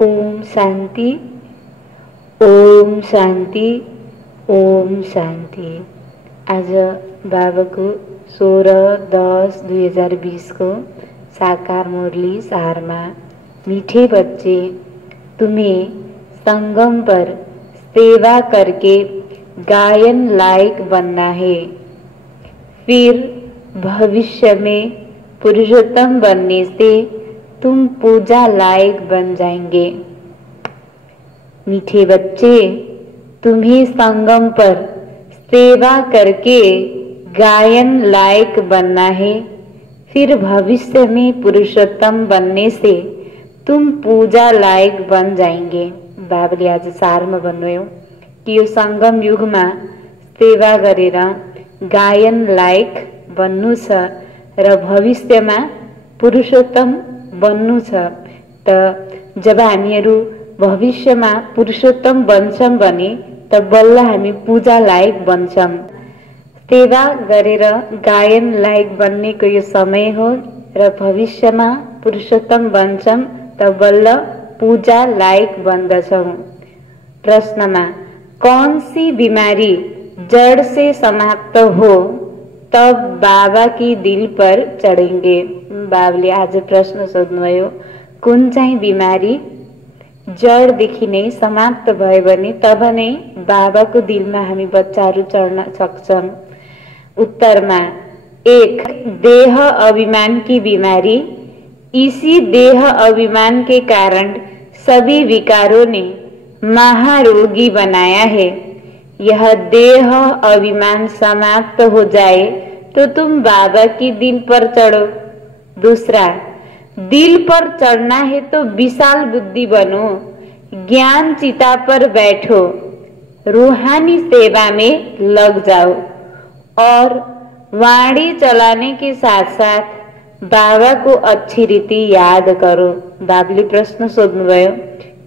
ओम शांति, ओम शांति, ओम शांति। आज बाबाको 16/10/2020 को साकार मुरली सारमा, मीठे बच्चे तुम्हें संगम पर सेवा करके गायन लायक बनना है, फिर भविष्य में पुरुषोत्तम बनने से तुम पूजा लायक बन जाएंगे। मीठे बच्चे तुम्हें संगम पर सेवा करके गायन लायक बनना है, फिर भविष्य में पुरुषोत्तम बनने से तुम पूजा लायक बन जाएंगे। बाबाले आज सारमा भन्नुभयो कि यो संगम युगमा सेवा गरेर गायन लायक बन्नु छ र भविष्यमा पुरुषोत्तम बन्नु छ। त जब हामीहरू भविष्यमा पुरुषोत्तम बन्छौं भने त बल्ल हामी पूजा लायक बन्छौं। सेवा गरेर गायन लायक बन्नेको यो समय हो र भविष्यमा पुरुषोत्तम बन्छौं त बल्ल पूजा लायक बन्दछौं। प्रश्नमा कौन सी बीमारी जड़ से समाप्त हो तब बाबा की दिल पर चढ़ेंगे। बाबाले आज प्रश्न सोध्नुभयो, कुन चाहिँ बिमारी जडदेखि नै समाप्त भयो भने तब नै बाबाको दिलमा हामी बच्चाहरू चढ्न सक्छौं। उत्तरमा 1. देह अभिमान की बीमारी। इसी देह अभिमान के कारण सभी विकारों ने महारोगी बनाया है। यह देह अभिमान समाप्त हो जाए तो तुम बाबा की दिल पर चढ़ो। 2. दिल पर चढ़ना है तो विशाल बुद्धि बनो, ज्ञान चिता पर बैठो, रूहानी सेवा में लग जाओ और वाणी चलाने के साथ साथ बाबा को अच्छी रीति याद करो। बाबाले प्रश्न सोध्नुभयो,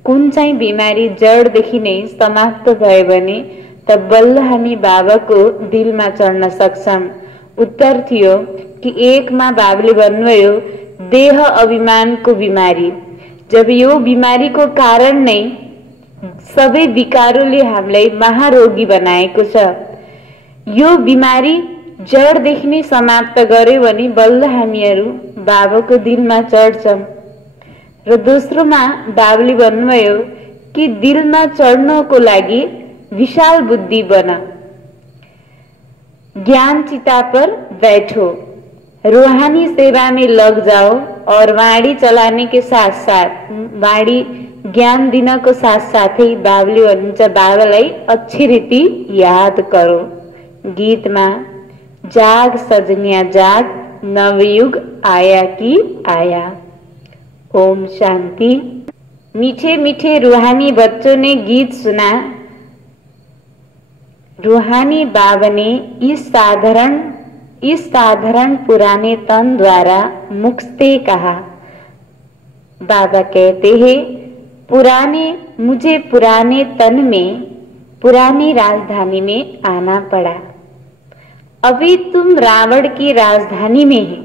कुन चाहिँ बिमारी जडदेखि नै समाप्त भयो भने त बल्ल हामी बाबाको दिलमा चढ्न सक्छौं। उत्तर थियो कि 1 मा बाबाले भन्नुभयो देह अभिमानको बिमारी। जब यो बिमारीको कारण नै सबै विकारोले हामीलाई महारोगी बनाएको छ, यो बिमारी जडदेखि नै समाप्त गर्यो भने बल्ल हामीहरू बाबाको दिलमा चढ्छौं। र दोस्रोमा बाबाले भन्नुभयो कि दिलमा चढ्नको लागि विशाल बुद्धि बना, ज्ञान चिता पर बैठो, रूहानी सेवा में लग जाओ और वाणी चलाने के साथ साथ वाणी ज्ञान दिनको साथ साथै बाबाले भन्नुहुन्छ बाबालाई अच्छी रीति याद करो। गीतमा जाग सजनिया जाग, नवयुग आया कि आया। ओम शांति। मीठे मीठे रूहानी बच्चों ने गीत सुना। रूहानी बाबा ने इस साधारण पुराने तन द्वारा मुख से कहा। बाबा कहते हैं, मुझे पुराने तन में पुरानी राजधानी में आना पड़ा। अभी तुम रावण की राजधानी में है।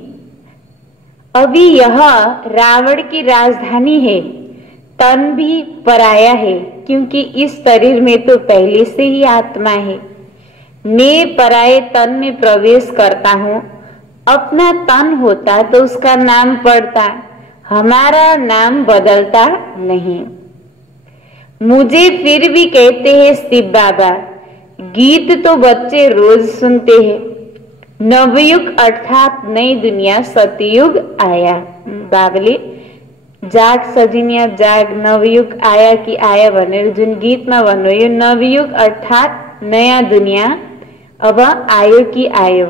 अभी यह रावण की राजधानी है। तन भी पराया है क्योंकि इस शरीर में तो पहले से ही आत्मा है। मैं पराये तन में प्रवेश करता हूँ। अपना तन होता तो उसका नाम पड़ता, हमारा नाम बदलता नहीं। मुझे फिर भी कहते हैं शिव बाबा। गीत तो बच्चे रोज सुनते हैं। नवयुग अर्थात नई दुनिया सतयुग आया। बाबाले जाग सजिनिया जाग, नवयुग आया कि आया भनेर जुन गीतमा भन्नुभयो, नवयुग अर्थात नयाँ दुनिया अब आयो कि आयो।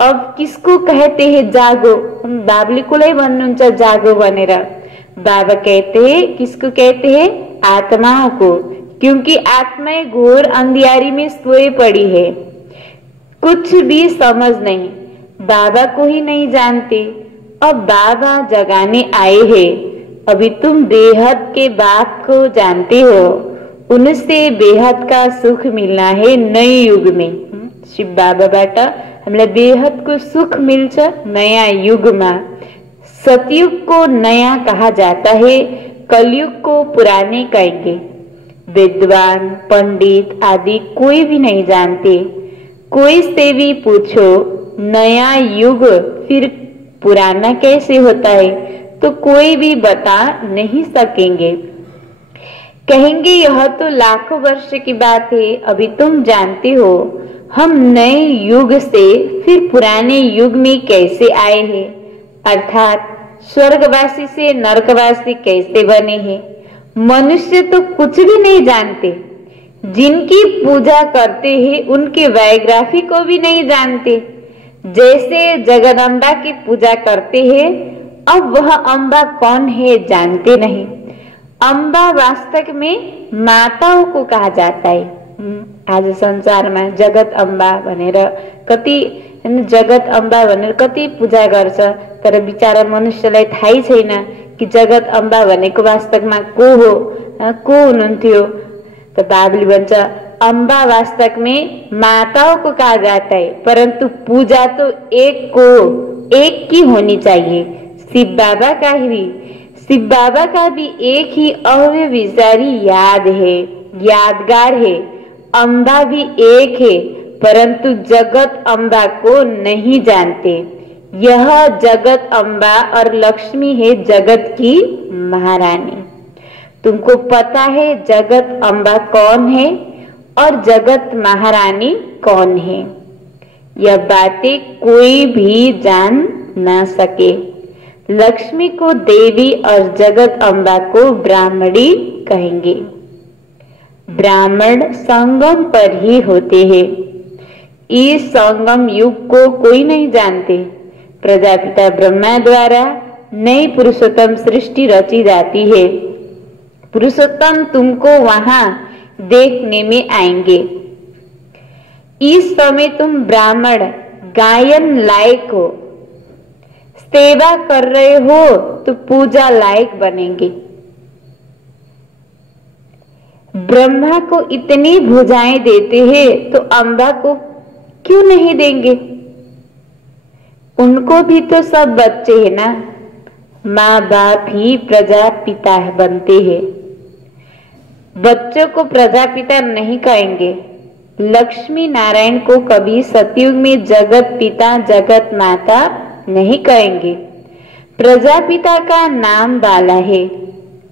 अब किसको कहते हैं जागो। बाबाले कसलाई भन्नुहुन्छ जागो भनेर। बाबा कहते हैं, किसको कहते हैं? आत्माओं को, क्योंकि आत्माएं घोर अंधियारी में सोए पड़ी है, कुछ भी समझ नहीं, बाबा को ही नहीं जानते। अब बाबा जगाने आए हैं। अभी तुम बेहद के बाप को जानते हो, उनसे बेहद का सुख मिलना है नए युग में। शिव बाबाबाट हामीलाई बेहदको सुख मिल्छ नयाँ युगमा। सतयुग को नया कहा जाता है, कलयुग को पुराने कहेंगे। विद्वान, पंडित आदि कोई भी नहीं जानते। कोई से भी पूछो नया युग फिर पुराना कैसे होता है, तो कोई भी बता नहीं सकेंगे। कहेंगे यह तो लाखों वर्ष की बात है, अभी तुम जानते हो हम नए युग से फिर पुराने युग में कैसे आए हैं, अर्थात स्वर्गवासी से नरकवासी कैसे बने हैं। मनुष्य तो कुछ भी नहीं जानते। जिनकी पूजा करते हैं उनके बायोग्राफी को भी नहीं जानते। जैसे जगदम्बा की पूजा करते हैं, अब वह अम्बा कौन है जानते नहीं। अम्बा वास्तव में माताओं को कहा जाता है। आज संसार में जगत अम्बा भनेर कति जगत अम्बा भनेर कति पूजा गर्छ, तर बिचारा मनुष्यलाई थाहै छैन कि जगत अम्बा भनेको वास्तवमा को हो, को हुनुहुन्थ्यो। तो बाबुले भन्छ अम्बा वास्तव में माताओं को कहा जाता है, परंतु पूजा तो एक की होनी चाहिए। शिव बाबा का भी एक ही अव्यभिचारी याद है, यादगार है। अम्बा भी एक है, परंतु जगत अम्बा को नहीं जानते। यह जगत अम्बा और लक्ष्मी है जगत की महारानी। तुमको पता है जगत अम्बा कौन है और जगत महारानी कौन है। यह बातें कोई भी जान ना सके। लक्ष्मी को देवी और जगत अम्बा को ब्राह्मणी कहेंगे। ब्राह्मण संगम पर ही होते हैं। इस संगम युग को कोई नहीं जानते। प्रजापिता ब्रह्मा द्वारा नई पुरुषोत्तम सृष्टि रची जाती है। पुरुषोत्तम तुमको वहां देखने में आएंगे। इस समय तुम ब्राह्मण गायन लायक हो, सेवा कर रहे हो तो पूजा लायक बनेंगे। ब्रह्मा को इतनी भुजाएं देते हैं तो अम्बा को क्यों नहीं देंगे। उनको भी तो सब बच्चे हैं ना। माँ बाप ही प्रजापिता बनते हैं। बच्चों को प्रजापिता नहीं कहेंगे। लक्ष्मी नारायण को कभी सतयुग में जगत पिता जगत माता नहीं कहेंगे। प्रजापिता का नाम बाला है।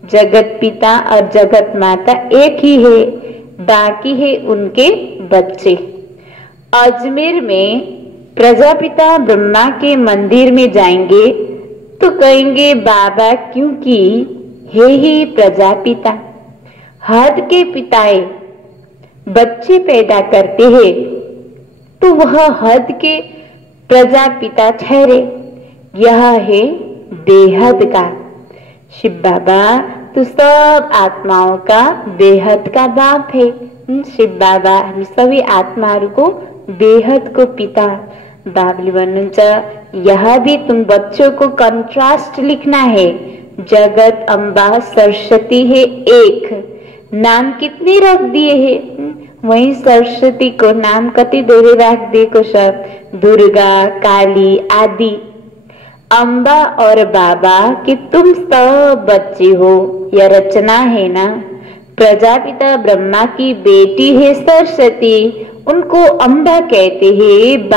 जगत पिता और जगत माता एक ही है, बाकी है उनके बच्चे। अजमेर में प्रजापिता ब्रह्मा के मंदिर में जाएंगे तो कहेंगे बाबा, क्योंकि हे ही प्रजापिता हद के पिताए बच्चे पैदा करते हैं तो वह हद के प्रजापिता ठहरे। यह है बेहद का। शिव बाबा तो सब आत्माओं का बेहद का बाप है। शिव बाबा हम सभी आत्माओं को बेहद को पिता बाबुले भन्नुहुन्छ। यह भी तुम बच्चों को कंट्रास्ट लिखना है। जगत अम्बा सरस्वती है एक। नाम कितने रख दिए हैं, वही सरस्वती को नाम कति धेरै रख दिएको छ, दुर्गा काली आदि। अम्बा और बाबा कि तुम सब बच्चे हो, यह रचना है ना। प्रजापिता ब्रह्मा की बेटी है सरस्वती, उनको अम्बा कहते हैं।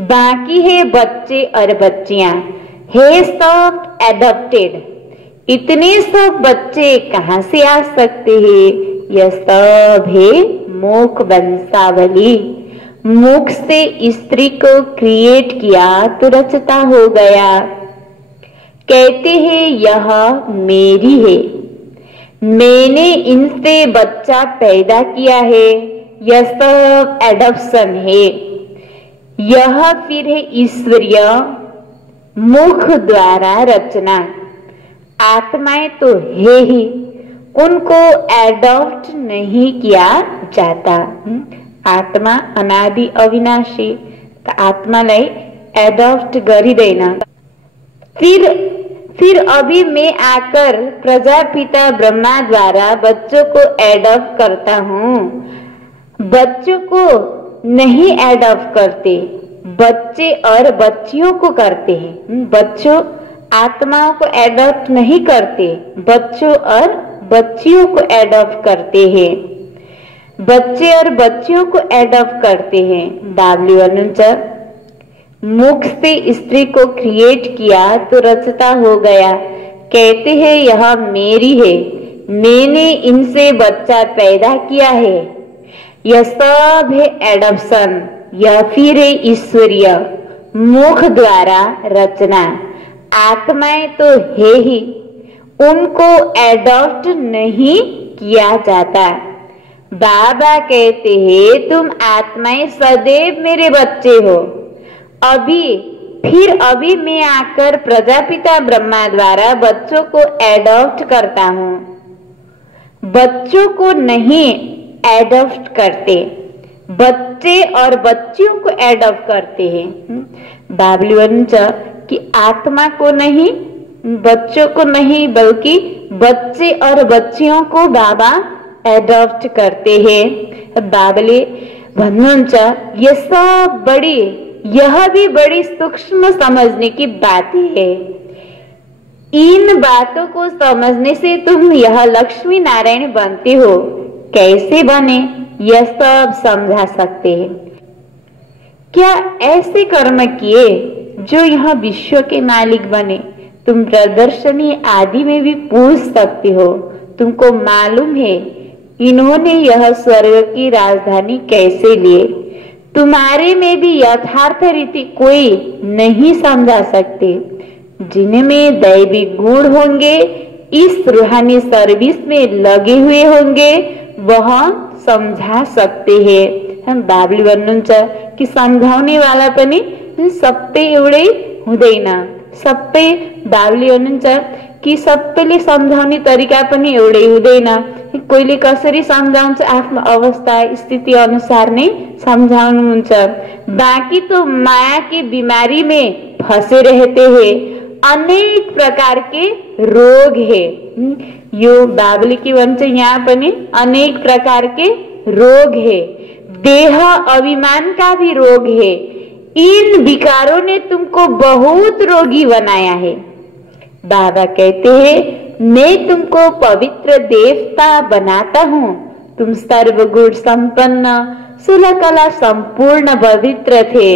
बाकी है बच्चे और बच्चियां है सब एडॉप्टेड। इतने सब बच्चे कहाँ से आ सकते हैं। यह सब है मोख वंशावली। मुख से स्त्री को क्रिएट किया तो रचता हो गया। कहते हैं यह मेरी है, मैंने इनसे बच्चा पैदा किया है। यह सब एडॉप्शन है। यह फिर है ईश्वरीय मुख द्वारा रचना। आत्माएं तो है ही, उनको एडॉप्ट नहीं किया जाता। आत्मा अनादि अविनाशी, तो आत्मालाई एडॉप्ट गरिदैन। फिर अभी मैं आकर प्रजापिता ब्रह्मा द्वारा बच्चों को एडॉप्ट करता हूँ। बच्चों को नहीं एडॉप्ट करते, बच्चे और बच्चियों को करते हैं। बच्चों आत्माओं को एडॉप्ट नहीं करते, बच्चों और बच्चियों को एडॉप्ट करते हैं। बच्चे और बच्चियों को एडॉप्ट करते हैं। बाबली वर्णन मुख से स्त्री को क्रिएट किया तो रचता हो गया। कहते हैं यह मेरी है, मैंने इनसे बच्चा पैदा किया है। यह सब है एडॉप्शन, यह फिर है ईश्वरीय मुख द्वारा रचना। आत्माएं तो है ही, उनको एडॉप्ट नहीं किया जाता। बाबा कहते हैं तुम आत्माएं सदैव मेरे बच्चे हो। अभी मैं आकर प्रजापिता ब्रह्मा द्वारा बच्चों को एडॉप्ट करता हूँ। बच्चों को नहीं एडॉप्ट करते, बच्चे और बच्चियों को एडॉप्ट करते हैं। बाबली वंश कि आत्मा को नहीं, बच्चों को नहीं, बल्कि बच्चे और बच्चियों को बाबा एडॉप्ट करते हैं। बाबले भन्नुहुन्छ यह भी बड़ी सूक्ष्म समझने की बात है। इन बातों को समझने से तुम यह लक्ष्मी नारायण बनते हो। कैसे बने यह सब समझा सकते हैं। क्या ऐसे कर्म किए जो यह विश्व के मालिक बने। तुम प्रदर्शनी आदि में भी पूछ सकते हो। तुमको मालूम है इन्होंने यह स्वर्ग की राजधानी कैसे लिए। तुम्हारे में भी यथार्थ रीति कोई नहीं समझा सकते। जिनमें दैवी गुण होंगे, इस रूहानी सर्विस में लगे हुए होंगे, वह समझा सकते हैं। हम बाबली भन्नुहुन्छ कि सम्झाउने वाला पनि सबै एउटै हुँदैन। सबै बाबली भन्नुहुन्छ कि सबैले सम्झाउने तरिका पनि एउटै हुँदैन। कोहीले कसरी सम्झाउँछ आफ्नो अवस्था स्थिति अनुसार नै सम्झाउनुहुन्छ। बाकी तो माया की बीमारी में फंसे रहते हैं। अनेक प्रकार के रोग है। यो बाबली की वंश यहाँ पनि अनेक प्रकार के रोग है। देह अभिमान का भी रोग है। इन विकारों ने तुमको बहुत रोगी बनाया है। बाबा कहते हैं मैं तुमको पवित्र देवता बनाता हूँ। तुम सर्वगुण संपन्न सुलकला संपूर्ण पवित्र थे,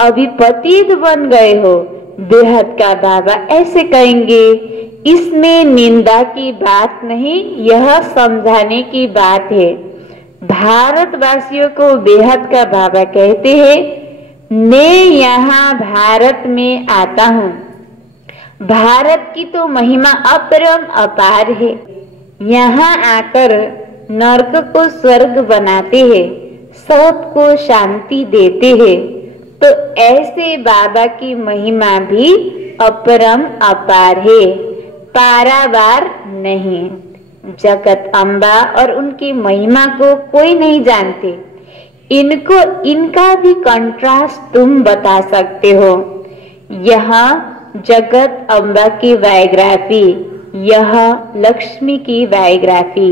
अभी पतित बन गए हो। बेहद का बाबा ऐसे कहेंगे। इसमें निंदा की बात नहीं, यह समझाने की बात है। भारतवासियों को बेहद का बाबा कहते हैं मैं यहाँ भारत में आता हूँ। भारत की तो महिमा अपरम अपार है। यहाँ आकर नरक को स्वर्ग बनाते हैं, सबको शांति देते हैं। तो ऐसे बाबा की महिमा भी अपरम अपार है, पारावार नहीं। जगत अम्बा और उनकी महिमा को कोई नहीं जानते। इनका भी कंट्रास्ट तुम बता सकते हो। यहाँ जगत अम्बा की बायोग्राफी, यह लक्ष्मी की बायोग्राफी।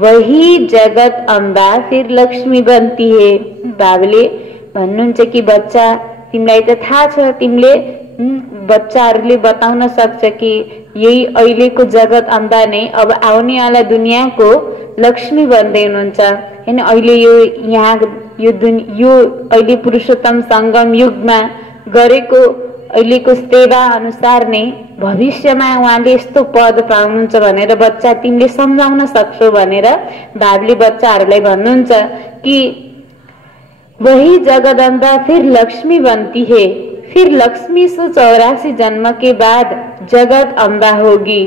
वही जगत अम्बा फिर लक्ष्मी बनती है। बाबले भन्नुहुन्छ कि बच्चा तिमीलाई त थाहा छ, तिमीले बच्चाहरूले बताउन सक्छ कि यही अहिलेको जगत अम्बा नै अब आउने वाला दुनियाँको लक्ष्मी बन्दै हुनुहुन्छ हैन। अहिले यो अहिले पुरुषोत्तम संगम युगमा गरेको अहिलेको सेवा अनुसार नै भविष्यमा उहाँले यस्तो पद पाउनुहुन्छ भनेर बच्चा तिमीले सम्झाउन सक्छौ भनेर बाबले बच्चाहरूलाई भन्नुहुन्छ कि वही जगदम्बा फिर लक्ष्मी बनती है। फिर लक्ष्मी 84 जन्म के बाद जगत अम्बा होगी।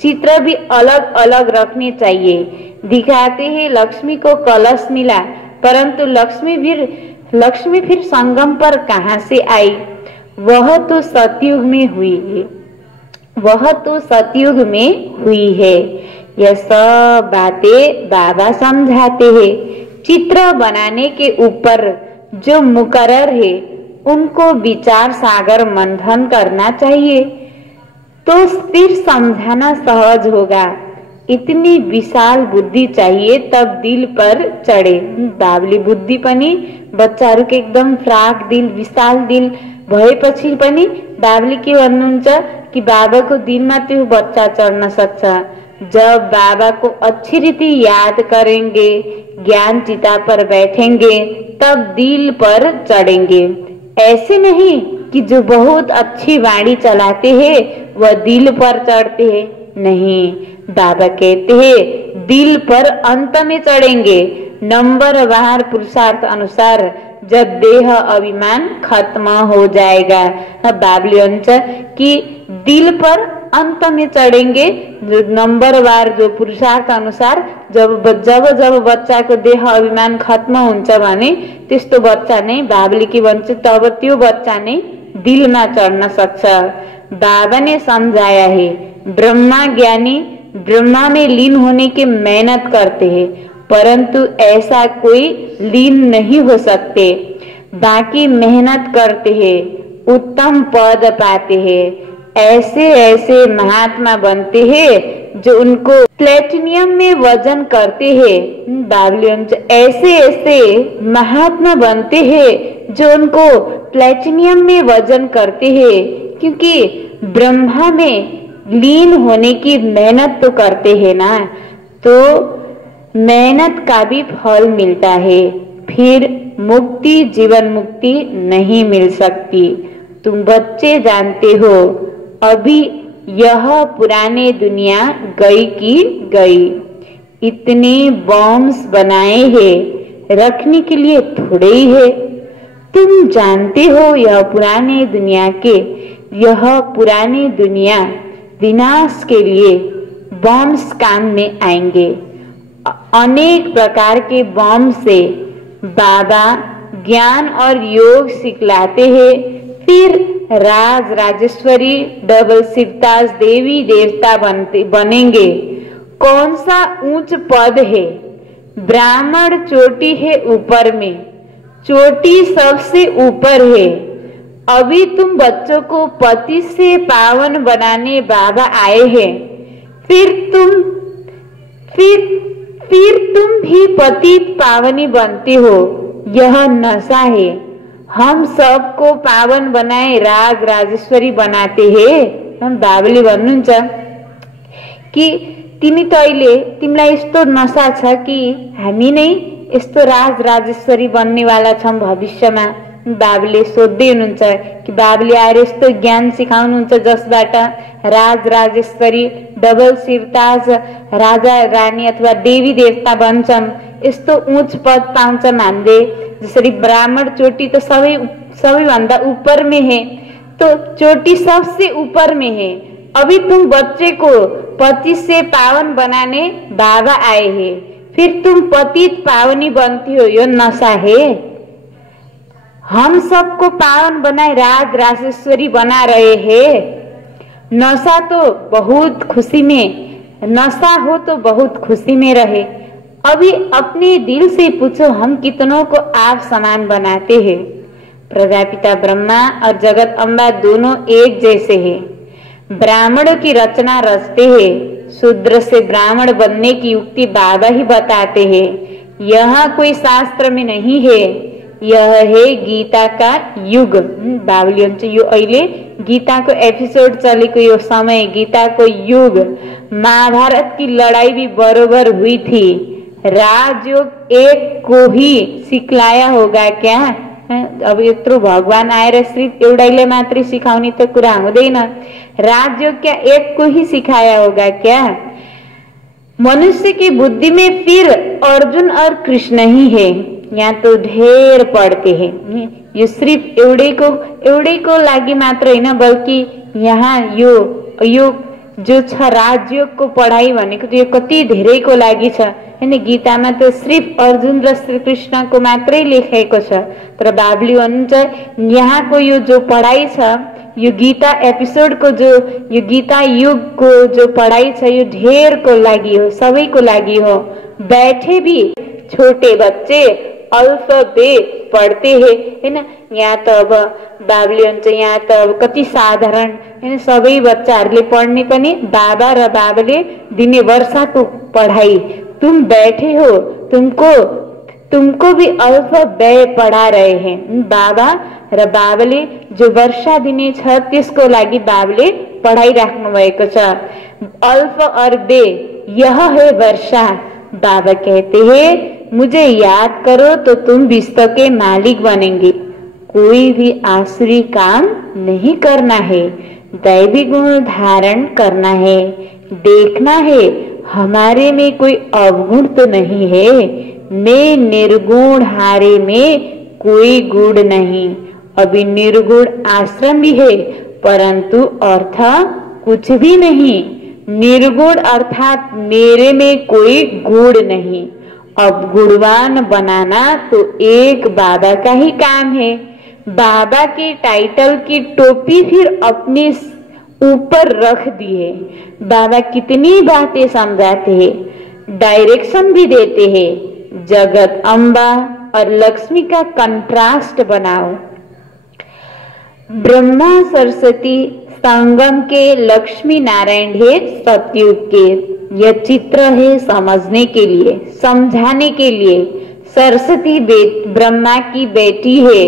चित्र भी अलग अलग रखने चाहिए। दिखाते हैं लक्ष्मी को कलश मिला, परंतु लक्ष्मी फिर संगम पर कहाँ से आई। वह तो सतयुग में हुई है, वह तो सतयुग में हुई है। यह सब बातें बाबा समझाते हैं। चित्र बनाने के ऊपर जो मुकर्रर है उनको विचार सागर मंथन करना चाहिए, तो फिर समझाना सहज होगा। इतनी विशाल बुद्धि चाहिए तब दिल पर चढ़े। बाबली बुद्धि पनि बच्चाहरू के एकदम फ्राक दिल, विशाल दिल भएपछि पनि बाबली के भन्नुहुन्छ कि बाबा को दिल में त्यो बच्चा चढ़ना सकता। जब बाबा को अच्छी रीति याद करेंगे, ज्ञान चिता पर बैठेंगे, तब दिल पर चढ़ेंगे। ऐसे नहीं कि जो बहुत अच्छी वाणी चलाते हैं वह दिल पर चढ़ते हैं, नहीं, बाबा कहते हैं दिल पर अंत में चढ़ेंगे, नंबर वार पुरुषार्थ अनुसार, जब देह अभिमान खत्म हो जाएगा। बाबलियंच कि दिल पर अंत में चढ़ेंगे, जो नंबरवार जो पुरुषार्थ अनुसार जब जब बच्चा को देह अभिमान खत्म हुन्छ भने त्यस्तो बच्चा नै बाबले के भन्छ, तब त्यो बच्चा नै दिलमा चढ़ना सक्छ। बाबा ने समझाया है, ब्रह्मा ज्ञानी ब्रह्मा में लीन होने की मेहनत करते हैं, परंतु ऐसा कोई लीन नहीं हो सकते। बाकी मेहनत करते हैं, उत्तम पद पाते हैं, ऐसे ऐसे महात्मा बनते हैं जो उनको प्लेटिनियम में वजन करते हैं। बाबलियंच ऐसे ऐसे महात्मा बनते हैं जो उनको प्लेटिनियम में वजन करते हैं, क्योंकि ब्रह्मा में लीन होने की मेहनत तो करते हैं ना, तो मेहनत का भी फल मिलता है, फिर मुक्ति जीवन मुक्ति नहीं मिल सकती। तुम बच्चे जानते हो, अभी यह पुराने दुनिया गई की गई, इतने बॉम्ब्स बनाए हैं, रखने के लिए थोड़े ही है। तुम जानते हो यह पुराने दुनिया विनाश के लिए बॉम्ब्स काम में आएंगे। अनेक प्रकार के बॉम्ब से बाबा ज्ञान और योग सिखलाते हैं, फिर राज राजेश्वरी डबल सिरताज देवी देवता बनेंगे। कौन सा ऊंच पद है? ब्राह्मण चोटी है ऊपर में, चोटी सबसे ऊपर है। अभी तुम बच्चों को पति से पावन बनाने बाबा आए हैं, फिर तुम भी पतित पावनी बनते हो। यह नशा है। हम सबको पावन बनाए राज राजेश्वरी बनाते हैं। हम बाबुले भन्नुहुन्छ कि तिमी त अहिले तिमीलाई यस्तो नशा छ कि हामी नै यस्तो राज राजेश्वरी बन्नेवाला छौं भविष्यमा। बाबुले सोध्दै हुनुहुन्छ कि बाबुले आएर यस्तो ज्ञान सिकाउनुहुन्छ जसबाट राज राजेश्वरी डबल सिरताज राजा रानी अथवा देवी देवता बन्छन्, यस्तो उच्च पद पाउँछन् हामीले। जसरी ब्राह्मण चोटी तो सबैभन्दा ऊपर में है, तो चोटी सबसे ऊपर में है। अभी तुम बच्चे को पति से पावन बनाने बाबा आए हैं, फिर तुम पतित पावनी बनती हो। यो नशा है। हम सबको पावन बनाए राज राजेश्वरी बना रहे हैं। नशा तो बहुत खुशी में, नशा हो तो बहुत खुशी में रहे। अभी अपने दिल से पूछो, हम कितनों को आप समान बनाते हैं? प्रजापिता ब्रह्मा और जगत अम्बा दोनों एक जैसे हैं। ब्राह्मणों की रचना रचते हैं, शूद्र से ब्राह्मण बनने की युक्ति बाबा ही बताते हैं। यह कोई शास्त्र में नहीं है, यह है गीता का युग। बाबुले यो अहिले गीता को एपिसोड चलेको यो समय, गीता को युग। महाभारत की लड़ाई भी बरोबर हुई थी। राजयोग एक को ही सिखलाया होगा क्या? अब यत्रो भगवान आएर सिर्फ एउटैले मात्रै सिखाउने त कुरा हुँदैन। राजयोग क्या एक को ही सिखाया होगा क्या? मनुष्य की बुद्धि में फिर अर्जुन और कृष्ण ही है। यहाँ तो ढेर पढ़ते हैं। यो सिर्फ एउटै को लागि मात्र हैन, बल्कि यहाँ यो जो छ राजयोग को पढ़ाई भनेको त यो कति धेरैको लागि छ हैन। गीतामा त सिर्फ अर्जुन र श्री कृष्ण को मात्रै लेखेको छ, तर बाबुले भन्नुहुन्छ यहाँको यो जो पढ़ाई छ, यो गीता एपिसोड को जो यो गीता युग को जो पढ़ाई छ, यो ढेर को लागि हो, सबैको लागि हो। बैठे भी छोटे बच्चे अल्फाबेट पढ़ते हैं हैन। यहाँ त अब बाबुले भन्छ यहाँ त अब कति साधारण हैन, सबै बच्चाहरूले पढ्ने पनि बाबा र बाबाले दिने वर्षाको पढ़ाई। तुम बैठे हो, तुमको भी अल्फाबेट पढ़ा रहे हैं। बाबा र बाबाले जो वर्षा दिने छ त्यसको लागि बाबाले पढाइराख्नु भएको छ। अल्फ और बे यह है वर्षा। बाबा कहते हैं मुझे याद करो तो तुम विश्व के मालिक बनेंगे। कोई भी आसुरी काम नहीं करना है, दैवी गुण धारण करना है। देखना है हमारे में कोई अवगुण तो नहीं है। मैं निर्गुण, हारे में कोई गुण नहीं। अभी निर्गुण आश्रम भी है परंतु अर्थ कुछ भी नहीं। निर्गुण अर्थात मेरे में कोई गुण नहीं। अब गुणवान बनाना तो एक बाबा का ही काम है। बाबा के टाइटल की टोपी फिर अपने ऊपर रख दिए। बाबा कितनी बातें समझाते हैं, डायरेक्शन भी देते हैं। जगत अम्बा और लक्ष्मी का कंट्रास्ट बनाओ। ब्रह्मा सरस्वती संगम के लक्ष्मी नारायण है सतयुग के। यह चित्र है समझने के लिए, समझाने के लिए। सरस्वती ब्रह्मा की बेटी है,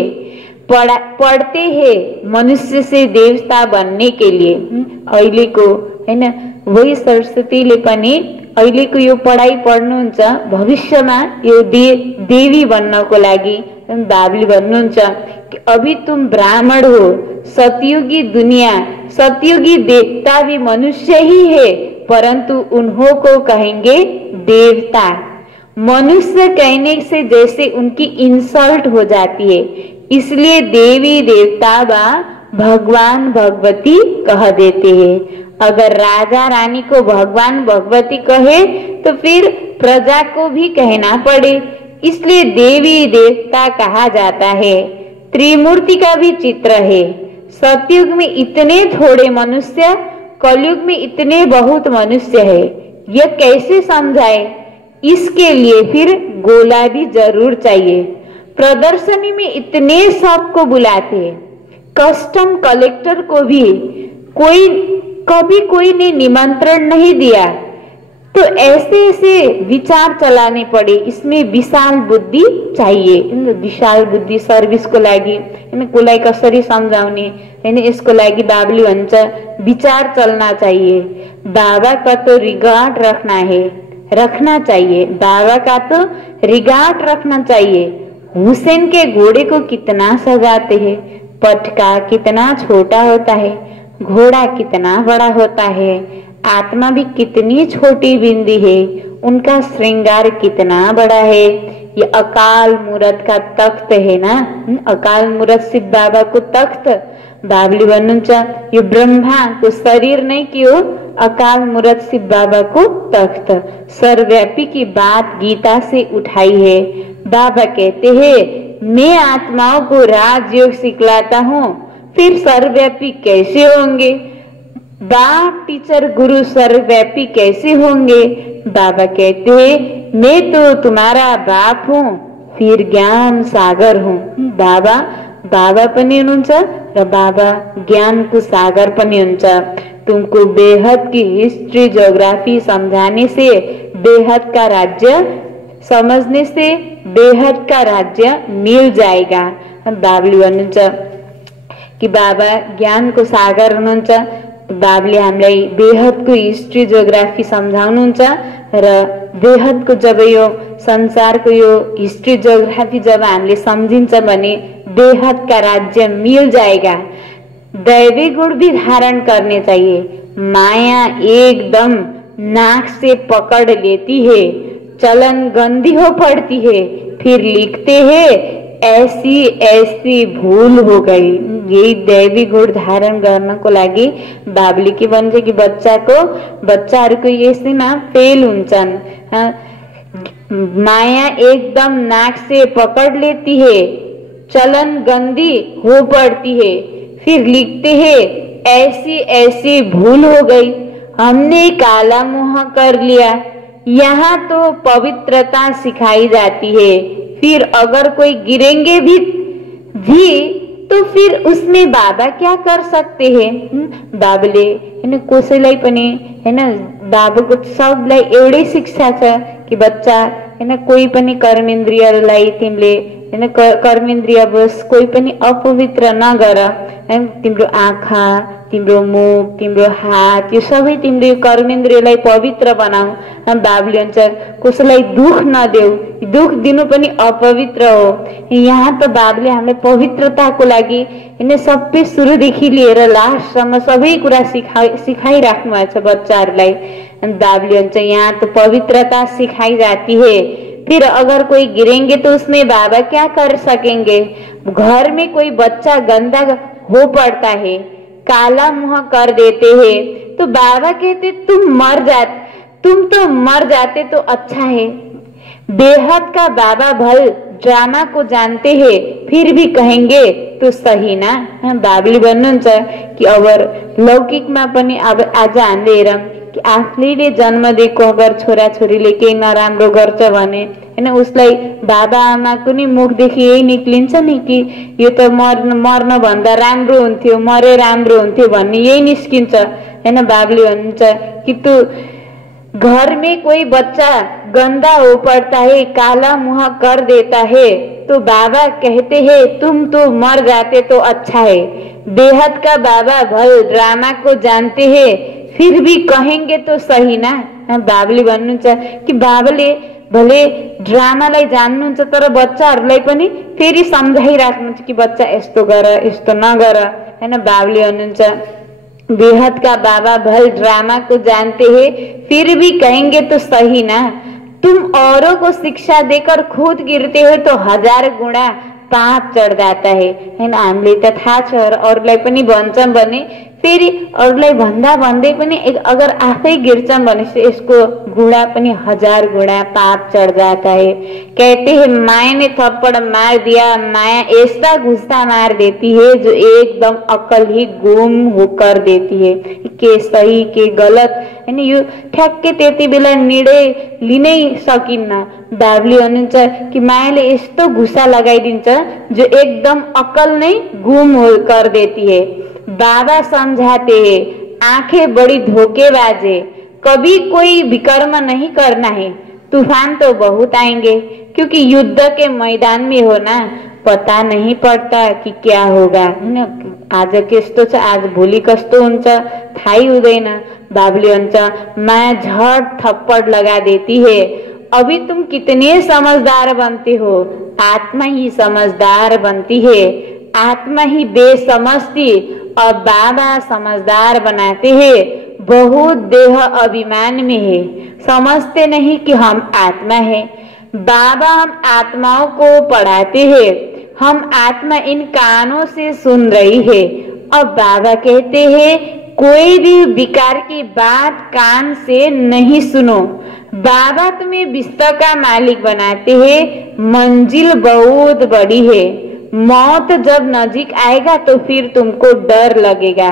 पढ़ते हैं मनुष्य से देवता बनने के लिए। अहिलेको हैन वही सरस्वतीले पनि अहिलेको यो पढाइ पढ्नुहुन्छ, भविष्यमा यो देवी बन्नको लागि बाबुले भन्नुहुन्छ कि अभी तुम ब्राह्मण हो। सतयुगी दुनिया, सतयुगी देवता भी मनुष्य ही है परंतु उन्हों को कहेंगे देवता। मनुष्य कहने से जैसे उनकी इंसल्ट हो जाती है, इसलिए देवी देवता व भगवान भगवती कह देते हैं। अगर राजा रानी को भगवान भगवती कहे तो फिर प्रजा को भी कहना पड़े, इसलिए देवी देवता कहा जाता है। त्रिमूर्ति का भी चित्र है। सतयुग में इतने थोड़े मनुष्य, कलयुग में इतने बहुत मनुष्य है। यह कैसे समझाए? इसके लिए फिर गोला भी जरूर चाहिए। प्रदर्शनी में इतने सबको बुलाते हैं, कस्टम कलेक्टर को भी कभी कोई ने निमंत्रण नहीं दिया, तो ऐसे ऐसे विचार चलाने पड़े। इसमें विशाल बुद्धि चाहिए। विशाल बुद्धि सर्भिस को लागि कोलाई कसरी सम्झाउने हैन, यसको लागि बाबुले भन्छ विचार चलना चाहिए। बाबा का तो रिगार्ड रखना चाहिए। बाबा का तो रिगार्ड रखना चाहिए। हुसैन के घोड़े को कितना सजाते हैं, पटका कितना छोटा होता है, घोड़ा कितना बड़ा होता है, आत्मा भी कितनी छोटी बिंदी है, उनका श्रृंगार कितना बड़ा है। ये अकाल मूरत का तख्त है ना, अकाल मूरत शिव बाबा को तख्त। बाबुले भन्नुहुन्छ यो ब्रह्मा को शरीर नहीं कि हो अकाल मूरत शिव बाबा को तख्त। सर्वव्यापी की बात गीता से उठाई है। बाबा कहते हैं मैं आत्माओं को राजयोग सिखलाता हूँ, फिर सर्वव्यापी कैसे होंगे? बाप टीचर गुरु सर्वव्यापी कैसे होंगे? बाबा कहते हैं मैं तो तुम्हारा बाप हूँ, फिर ज्ञान सागर हूँ। बाबा पनि हुनुहुन्छ र बाबा ज्ञानको सागर पनि हुन्छ। तुमको बेहद की हिस्ट्री ज्योग्राफी समझाने से बेहद का राज्य, समझने से बेहद का राज्य मिल जाएगा। बाबुले भन्नुहुन्छ कि बाबा ज्ञानको सागर हुनुहुन्छ। बाबुले हामीलाई बेहदको हिस्ट्री ज्योग्राफी सम्झाउनुहुन्छ र बेहदको जब यो संसारको यो हिस्ट्री ज्योग्राफी जब हामीले सम्झिन्छ भने बेहद का राज्य मिल जाएगा। दैवी गुण भी धारण करने चाहिए। माया एकदम नाक से पकड़ लेती है, चलन गंदी हो पड़ती है, फिर लिखते हैं ऐसी ऐसी भूल हो गई। यही दैवी गुण धारण गर्नको लागि बाबुले के भन्छ कि बच्चाहरूको यसैमा फेल हुन्छन्। माया एकदम नाक से पकड़ लेती है, चलन गंदी हो पड़ती है, फिर लिखते हैं ऐसी ऐसी भूल हो गई, हमने काला मुंह कर लिया। यहाँ तो पवित्रता सिखाई जाती है, फिर अगर कोई गिरेंगे भी तो फिर उसमें बाबा क्या कर सकते हैं? बाबुले हैन कसैलाई पनि हैन, बाबाको सबलाई एउटै शिक्षा छ कि बच्चा हैन कोही पनि कर्मेन्द्रियलाई तिमीले हैन कर्मेन्द्रिय बस कोही पनि अपवित्र नगर। हैन तिम्रो आँखा, तिम्रो मुख, तिम्रो हात, यो सबै तिम्रो कर्मेन्द्रियलाई पवित्र बनाऊ। बाबुले भन्छ कसैलाई दुख नदेऊ, दुख दिनु पनि अपवित्र हो। यहाँ त बाबुले हामीलाई पवित्रताको लागि हैन सबै सुरुदेखि लिएर लास्टसम्म सबै कुरा सिकाइराख्नु भएको छ बच्चाहरूलाई। बाबुले भन्छ यहाँ तो पवित्रता सिखाई जाती है, फिर अगर कोई गिरेंगे तो उसमें बाबा क्या कर सकेंगे। घर में कोई बच्चा गंदा हो पड़ता है, काला मुंह कर देते हैं, तो बाबा कहते तुम तो मर जाते तो अच्छा है। बेहद का बाबा भल ड्रामा को जानते हैं, फिर भी कहेंगे तो सही ना। बाबुले भन्नुहुन्छ कि अब लौकिकमा पनि अब आज हामीले हेरौँ कि आफूले जन्म दिएको अगर छोराछोरीले केही नराम्रो गर्छ भने हैन उसलाई बाबा आमाको नि मुखदेखि यही निक्लिन्छ नि कि यो त मर्न भन्दा राम्रो हुन्थ्यो, मरे राम्रो हुन्थ्यो भन्ने यही निस्किन्छ हैन। बाबुले भन्नुहुन्छ कि तू घर में कोई बच्चा गंदा हो पड़ता है, काला मुंह कर देता है, तो बाबा कहते हैं तुम तो मर जाते तो अच्छा है। बेहद का बाबा भल ड्रामा को जानते हैं, फिर भी कहेंगे तो सही ना। बाबुले भन्नुहुन्छ कि बाबाले भले ड्रामालाई जान्नुहुन्छ तर बच्चाहरूलाई पनि फेरि सम्झाइराख्नुहुन्छ कि बच्चा यस्तो गर यस्तो नगर हैन। बाबुले भन्नुहुन्छ बेहद का बाबा भल ड्रामा को जानते हैं, फिर भी कहेंगे तो सही ना। तुम औरों को शिक्षा देकर खुद गिरते हो तो 1000 गुणा पाप चढ़ जाता है। हामीले त थाहा छ अरूलाई पनि भन्छौं भने फेरि अरूलाई भन्दा भन्दै पनि अगर आफै गिर्छौं भने यसको गुणा पनि 1000 गुणा पाप चढ़ जाता है। कहते हैं माया ने थप्पड़ मार दिया, माया ऐसा गुस्सा मार देती है जो एकदम अक्ल ही गुम होकर देती है। के सही के गलत हैन यो ठ्याक्कै त्यति बेला निर्णय लिनै सकिन्न। बाबुले भन्नुहुन्छ कि मायाले यस्तो गुस्सा लगाइदिन्छ जो एकदम अक्ल नै गुम कर देती है। बाबा समझाते हैं आंखें बड़ी धोखेबाज है, कभी कोई विकर्म नहीं करना है, तूफान तो बहुत आएंगे क्योंकि युद्ध के मैदान में हो ना, पता नहीं पड़ता कि क्या होगा। आज कस्तो छ आज भोलि कस्तो हुन्छ थाहै हुँदैन। बाबुले भन्छ माया झट थप्पड़ लगा देती है, अभी तुम कितने समझदार बनते हो, आत्मा ही समझदार बनती है, आत्मा ही बेसमझ थी और बाबा समझदार बनाते हैं। बहुत देह अभिमान में है, समझते नहीं कि हम आत्मा है। बाबा हम आत्माओं को पढ़ाते हैं, हम आत्मा इन कानों से सुन रही है। अब बाबा कहते हैं कोई भी विकार की बात कान से नहीं सुनो। बाबा तुम्हें विश्व का मालिक बनाते हैं, मंजिल बहुत बड़ी है, मौत जब नजीक आएगा तो फिर तुमको डर लगेगा।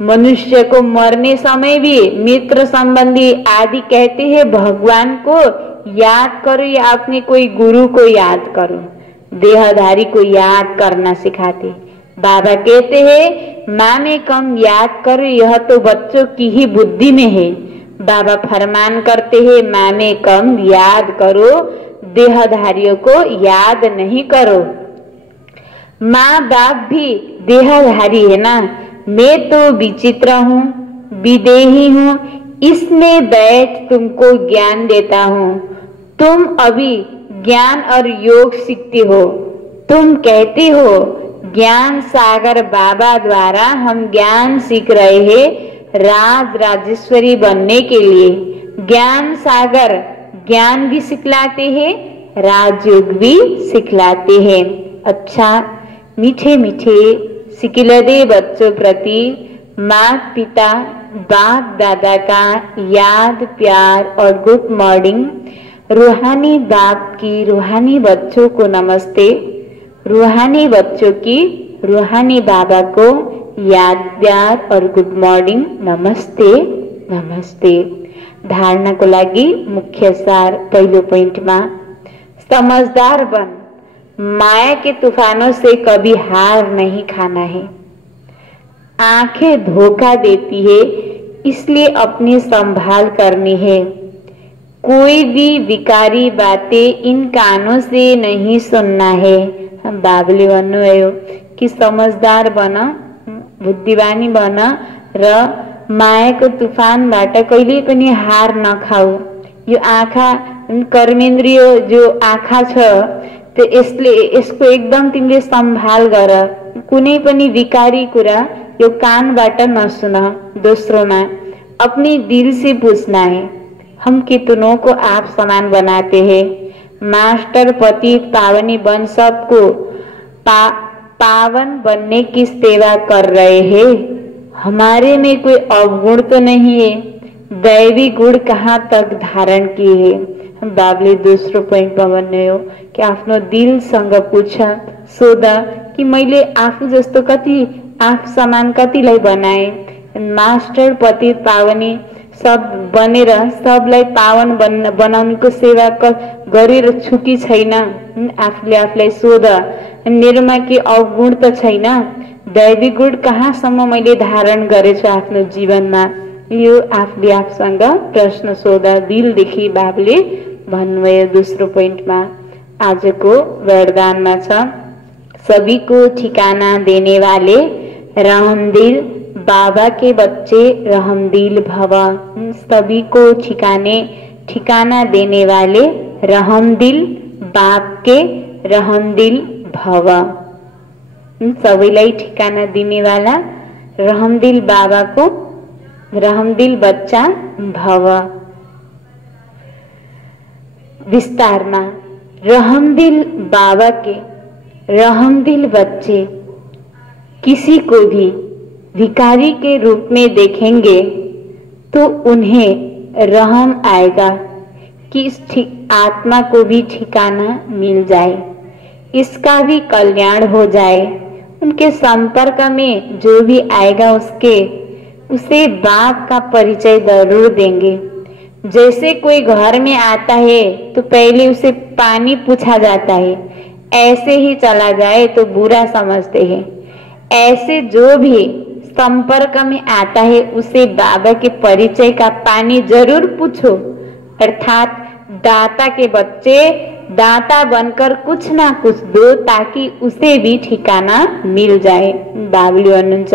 मनुष्य को मरने समय भी मित्र संबंधी आदि कहते हैं भगवान को याद करो या अपने कोई गुरु को याद करो, देहधारी को याद करना सिखाते। बाबा कहते हैं माँ में कम याद करो, यह तो बच्चों की ही बुद्धि में है। बाबा फरमान करते हैं माँ में कम याद करो, देहधारियों को याद नहीं करो। माँ बाप भी देहधारी है ना, मैं तो विचित्र हूँ, विदेही हूँ, इसमें बैठ तुमको ज्ञान देता हूँ। तुम अभी ज्ञान और योग सीखते हो। तुम कहते हो ज्ञान सागर बाबा द्वारा हम ज्ञान सीख रहे हैं राज राजेश्वरी बनने के लिए। ज्ञान सागर ज्ञान भी सिखलाते हैं, राजयोग भी सिखलाते हैं। अच्छा मीठे मीठे सिकिलदे बच्चों प्रति माता पिता बाप दादा का याद प्यार और गुड मॉर्निंग। रूहानी बाप की रूहानी बच्चों को नमस्ते, रूहानी बच्चों की रूहानी बाबा को याद प्यार और गुड मॉर्निंग नमस्ते नमस्ते। धारणा को लागि मुख्य सार पहिलो पोइन्टमा समझदार बन, माया के तूफानों से कभी हार नहीं खाना है। आंखें धोखा देती है इसलिए अपनी संभाल करनी है। कोई भी विकारी बातें इन कानों से नहीं सुनना है। बाबुले भन्नुभयो कि समझदार बन, बुद्धिमानी बन र मायाको तुफानबाट कहिल्यै पनि हार नखाऊ। यो आँखा कर्मेन्द्रिय जो आँखा छ त्यो यसको एकदम तिमीले सम्भाल गर। कुनै पनि विकारी कुरा यो कानबाट नसुन। दोस्रोमा अपने दिल से पूछना है, हम कितनों को आप समान बनाते हैं। मास्टर पतित पावनी बन सबको पावन बनने की सेवा कर रहे हैं। हमारे में कोई अवगुण तो नहीं है, दैवी गुण कहाँ तक धारण किए है। बाबुले दोस्रो पोइन्टमा भन्नुभयो कि आफ्नो दिलसँग पूछ, सोध कि मैले आफू जस्तो कति, आफू समान कतिलाई बनाए। मास्टर पतित पावनी सब बनेर सबलाई पावन बनाउनुको सेवा गरेर छुकी छैन। आफूले आफूलाई सोध, मेरोमा के अवगुण त छैन, दैवी गुण कहाँसम्म मैले धारण गरेछु आफ्नो जीवनमा। यो आफूले आफूसँग प्रश्न सोध दिलदेखि बाबुले भन्नुभयो। दोस्रो पोइन्टमा आजको वरदानमा छ, सभी को ठिकाना देने वाले रहमदिल बाबा के बच्चे रहमदिल भव। सभी को ठिकाना देने वाले रहमदिल बाप के रहमदिल भव। सबैलाई ठिकाना दिने वाला रहमदिल बाबा को रहमदिल बच्चा भव। विस्तारमा रहमदिल बाबा के रहमदिल बच्चे किसी को भी भिखारी के रूप में देखेंगे तो उन्हें रहम आएगा कि इस आत्मा को भी ठिकाना मिल जाए, इसका भी कल्याण हो जाए। उनके संपर्क में जो भी आएगा उसे बाप का परिचय जरूर देंगे। जैसे कोई घर में आता है तो पहले उसे पानी पूछा जाता है, ऐसे ही चला जाए तो बुरा समझते हैं। ऐसे जो भी संपर्क में आता है उसे बाबा के परिचय का पानी जरूर पूछो। अर्थात दाता के बच्चे दाता बनकर कुछ ना कुछ दो ताकि उसे भी ठिकाना मिल जाए। बाबुले भन्नुहुन्छ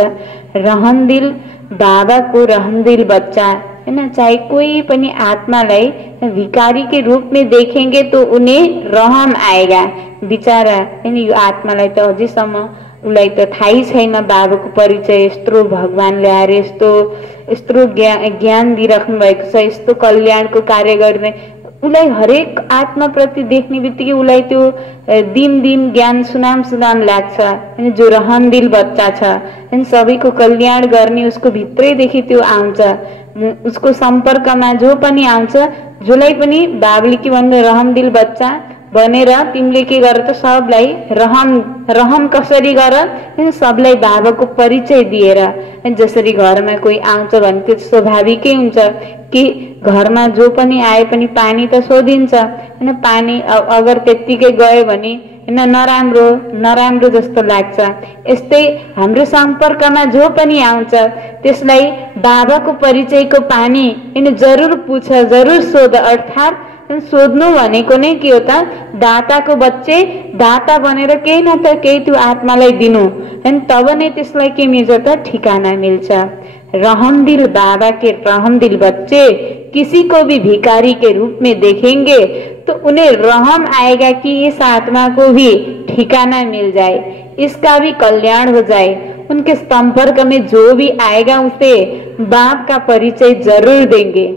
रहमदिल बाबा को रहमदिल बच्चा है ना, चाहे कोई पनि आत्मालाई भिखारी के रूप में देखेंगे तो उन्हें रहम आएगा। बिचारा हैन, यो आत्मालाई त अझैसम्म उसलाई त थाहै छैन बाबाको परिचय। यत्रो भगवानले आएर यत्रो ज्ञान दिइराख्नु भएको छ, यस्तो कल्याणको कार्य गर्ने उसलाई हरेक आत्मा प्रति देख्ने बित्तिकै उसलाई त्यो दिन ज्ञान सुनाम लाग्छ। अनि जो रहमदिल बच्चा छ अनि सबैको कल्याण गर्ने उसको भित्रैदेखि त्यो आउँछ। उसको सम्पर्कमा जो पनि आउँछ, जसलाई पनि बाबुले के भन्नु, रहमदिल बच्चा बनेर तिमीले के गर त सबलाई रहम कसरी गर, सबलाई बाबाको परिचय दिएर। जसरी घरमा कोही आउँछ भने त्यो स्वाभाविकै हुन्छ कि घरमा जो पनि आए पनि पानी त सोधिन्छ हैन। पानी अगर त्यत्तिकै गयो भने हैन नराम्रो जस्तो लाग्छ। यस्तै हाम्रो सम्पर्कमा जो पनि आउँछ त्यसलाई बाबाको परिचयको पानी हैन जरुर पूछ, जरुर सोध। अर्थात् सोध्नु भनेको नै के हो त, दाताको बच्चे दाता बनेर केही न त केही त्यो आत्मालाई दिनु हैन, तब नै त्यसलाई के मिल्छ त, ठिकाना मिल्छ। रहमदिल बाबा के रहमदिल बच्चे किसी को भी भिखारी के रूप में देखेंगे तो उन्हें रहम आएगा कि इस आत्मा को भी ठिकाना मिल जाए, इसका भी कल्याण हो जाए। उनके संपर्क में जो भी आएगा उसे बाप का परिचय जरूर देंगे।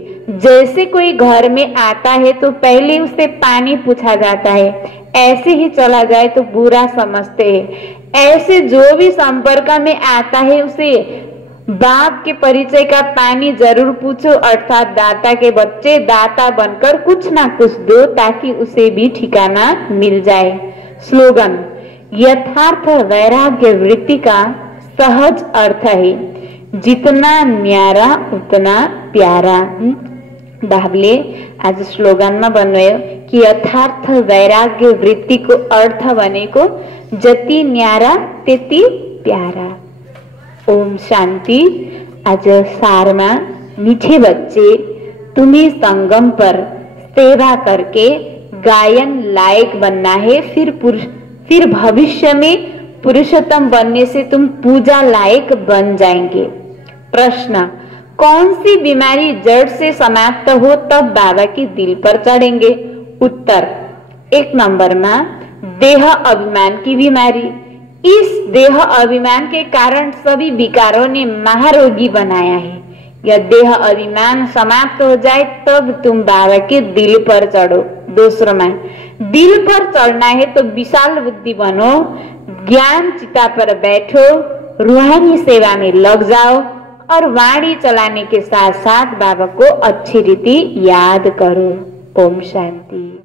जैसे कोई घर में आता है तो पहले उससे पानी पूछा जाता है, ऐसे ही चला जाए तो बुरा समझते हैं। ऐसे जो भी संपर्क में आता है उसे बाप के परिचय का पानी जरूर पूछो। अर्थात दाता के बच्चे दाता बनकर कुछ ना कुछ दो ताकि उसे भी ठिकाना मिल जाए। स्लोगन, यथार्थ वैराग्य वृत्ति का सहज अर्थ है, जितना न्यारा उतना प्यारा। बाबुले आज स्लोगनमा भन्नुभयो कि यथार्थ वैराग्य वृत्तिको अर्थ भनेको जति न्यारा त्यति प्यारा। ओम शांति। आज सारमा, मीठे बच्चे तुम्हें संगम पर सेवा करके गायन लायक बनना है, फिर भविष्य में पुरुषोत्तम बनने से तुम पूजा लायक बन जाएंगे। प्रश्न, कौन सी बीमारी जड़ से समाप्त हो तब बाबा के दिल पर चढ़ेंगे? उत्तर, 1 नंबर में देह अभिमान की बीमारी। इस देह अभिमान के कारण सभी विकारों ने महारोगी बनाया है। यह देह अभिमान समाप्त हो जाए तब तुम बाबा के दिल पर चढ़ो। दूसरा में, दिल पर चढ़ना है तो विशाल बुद्धि बनो, ज्ञान चिता पर बैठो, रूहानी सेवा में लग जाओ और वाणी चलाने के साथ साथ बाबा को अच्छी रीति याद करो। ओम शांति।